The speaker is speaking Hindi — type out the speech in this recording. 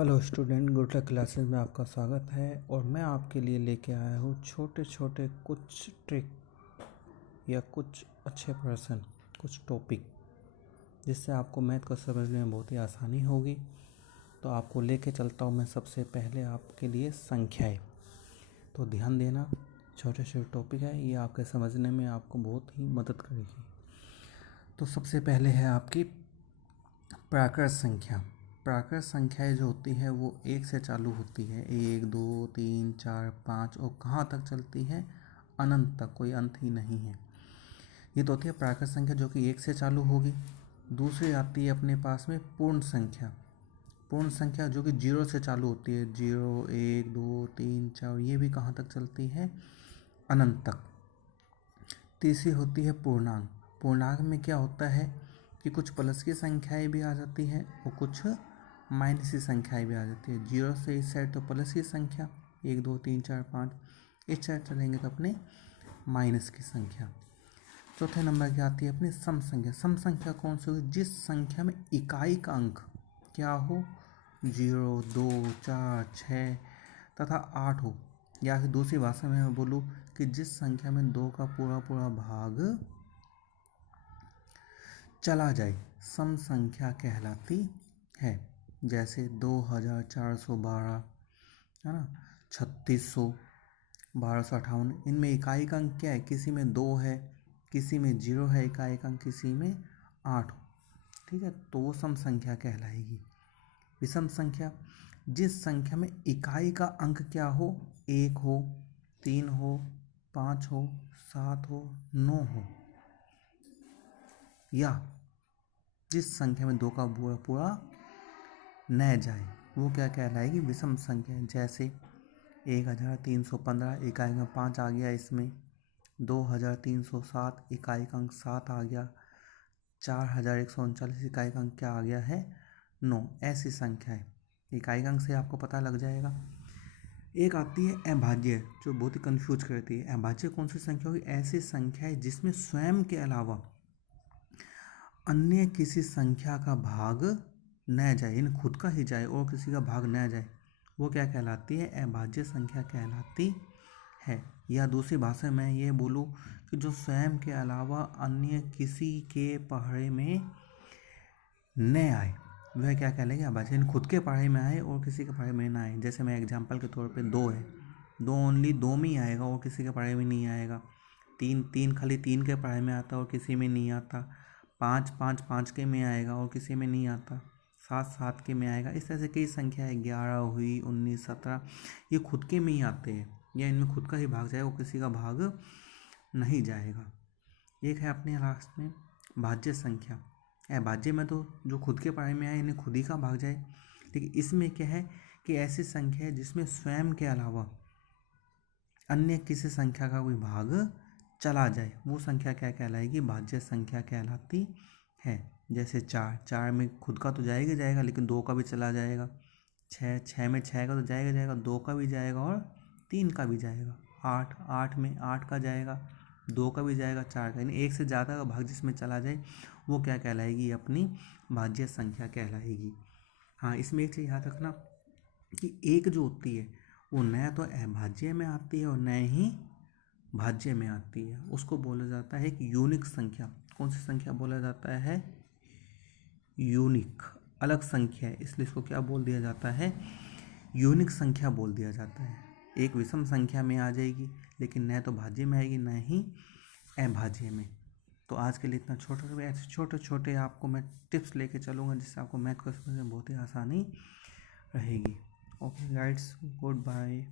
Hello student, good luck classes में आपका स्वागत है। और मैं आपके लिए लेके आया हूँ छोटे छोटे कुछ ट्रिक या कुछ अच्छे प्रश्न, कुछ टॉपिक, जिससे आपको मैथ को समझने में बहुत ही आसानी होगी। तो आपको लेके चलता हूँ मैं सबसे पहले आपके लिए संख्याएं। तो ध्यान देना, छोटे छोटे टॉपिक है, ये आपके समझने में आपको बहुत ही मदद करेगी। तो सबसे पहले है आपकी प्राकृत संख्या। प्राकृत संख्याएं जो होती है वो 1 से चालू होती है। 1 2 3 4 5 और कहाँ तक चलती है? अनंत तक, कोई अंत ही नहीं है। ये तो होती है प्राकृत संख्या जो कि 1 से चालू होगी। दूसरी आती है अपने पास में पूर्ण संख्या। पूर्ण संख्या जो कि 0 से चालू होती है। 0 1 2 3 4, ये भी कहाँ तक चलती है? अनंत तक। तीसरी होती है पूर्णांक। पूर्णांक में क्या होता है कि कुछ प्लस की संख्याएं भी आ जाती हैं और कुछ माइनस की संख्याएं भी आ जाती है। 0 से इस साइड तो प्लस की संख्या 1 2 3 4 5, इस साइड चलेंगे तो अपने माइनस की संख्या। चौथे नंबर की आती है अपनी सम संख्या। सम संख्या कौन सी होगी? जिस संख्या में इकाई का अंक क्या हो? 0 2 4 6 तथा 8 हो। या फिर दूसरी भाषा में मैं बोलूँ कि जिस संख्या में 2 का पूरा पूरा भाग चला जाए, सम संख्या कहलाती है। जैसे 2412 है ना, 3600, 1258। इनमें इकाई का अंक क्या है? किसी में 2 है, किसी में 0 है इकाई का अंक, किसी में 8 हो। ठीक है, तो वो सम संख्या कहलाएगी। विषम संख्या, जिस संख्या में इकाई का अंक क्या हो? 1 हो, 3 हो, 5 हो, 7 हो, 9 हो, या जिस संख्या में 2 का पूरा पूरा न जाए, वो क्या कहलाएगी? विषम संख्या। जैसे 1315 इकाई का 5 आ गया, इसमें 2307 इकाई का अंक 7 आ गया, 4139 इकाई का अंक क्या आ गया है? 9। ऐसी संख्या है। इकाई का अंक से आपको पता लग जाएगा। एक आती है अभाज्य, जो बहुत ही कंफ्यूज करती है। अभाज्य कौन सी संख्या होगी? ऐसी संख्या है जिसमें स्वयं के अलावा अन्य किसी संख्या का भाग न जाए, इन खुद का ही जाए और किसी का भाग न जाए, वो क्या कहलाती है? अभाज्य संख्या कहलाती है। या दूसरी भाषा में ये बोलूँ कि जो स्वयं के अलावा अन्य किसी के पहाड़े में न आए, वह क्या कहलाएगी? अभाज्य। इन खुद के पहाड़े में आए और किसी के पहाड़े में ना आए। जैसे मैं एग्जाम्पल के तौर पे 2 है, 2 ओनली 2 में ही आएगा और किसी के पहाड़े में नहीं आएगा। 3 खाली 3 के पहाड़े में आता और किसी में नहीं आता। 5 के में आएगा और किसी में नहीं आता। 7 के में आएगा। इस तरह से कई संख्या है, 11 हुई, 19 17, ये खुद के में ही आते हैं, या इनमें खुद का ही भाग जाएगा और किसी का भाग नहीं जाएगा। एक है अपने लास्ट में भाज्य संख्या। अभाज्य में तो जो खुद के पहाड़े में आए इन्हें खुद ही का भाग जाए, लेकिन इसमें क्या है कि ऐसी संख्या है जिसमें स्वयं के अलावा अन्य किसी संख्या का कोई भाग चला जाए, वो संख्या क्या कहलाएगी? भाज्य संख्या कहलाती है। जैसे 4 में खुद का तो जाएगा जाएगा, लेकिन 2 का भी चला जाएगा। 6 में 6 का तो जाएगा जाएगा, 2 का भी जाएगा और 3 का भी जाएगा। 8 में 8 का जाएगा, 2 का भी जाएगा, 4 का, यानी एक से ज़्यादा का भाग जिसमें चला जाए वो क्या कहलाएगी? अपनी भाज्य संख्या कहलाएगी। हाँ, इसमें एक चीज़ याद रखना कि एक जो होती है वो न तो अभाज्य में आती है और न ही भाज्य में आती है। उसको बोला जाता है एक यूनिक संख्या। कौन सी संख्या बोला जाता है? यूनिक, अलग संख्या है, इसलिए इसको क्या बोल दिया जाता है? यूनिक संख्या बोल दिया जाता है। एक विषम संख्या में आ जाएगी, लेकिन न तो भाज्य में आएगी न ही अभाज्य में। तो आज के लिए इतना छोटा, ऐसे छोटे छोटे आपको मैं टिप्स लेके चलूँगा जिससे आपको मैथ को समझने में बहुत ही आसानी रहेगी। Okay guides, good bye.